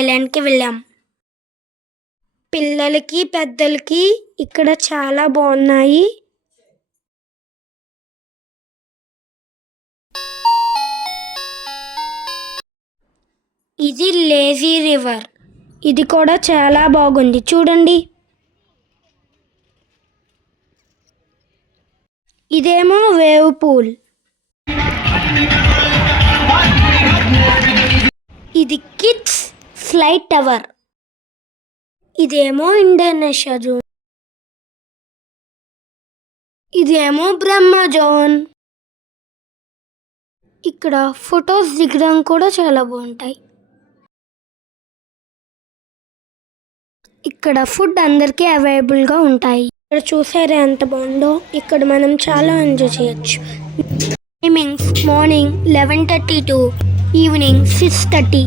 ఐలాండ్కి వెళ్ళాం. పిల్లలకి పెద్దలకి ఇక్కడ చాలా బాగున్నాయి. ఇది లేజీ రివర్. ఇది కూడా చాలా బాగుంది చూడండి. ఇదేమో వేవ్ పూల్. ఇది కిడ్స్ ఫ్లైట్ టవర్. ఇదేమో ఇండోనేషియా జోన్. ఇదేమో బ్రహ్మ జోన్. ఇక్కడ ఫొటోస్ దిగడం కూడా చాలా బాగుంటాయి. ఇక్కడ ఫుడ్ అందరికీ అవైలబుల్గా ఉంటాయి. ఇక్కడ చూసారా ఎంత బాగుందో. ఇక్కడ మనం చాలా ఎంజాయ్ చేయొచ్చు. Timings morning 11:30 to evening 6:30.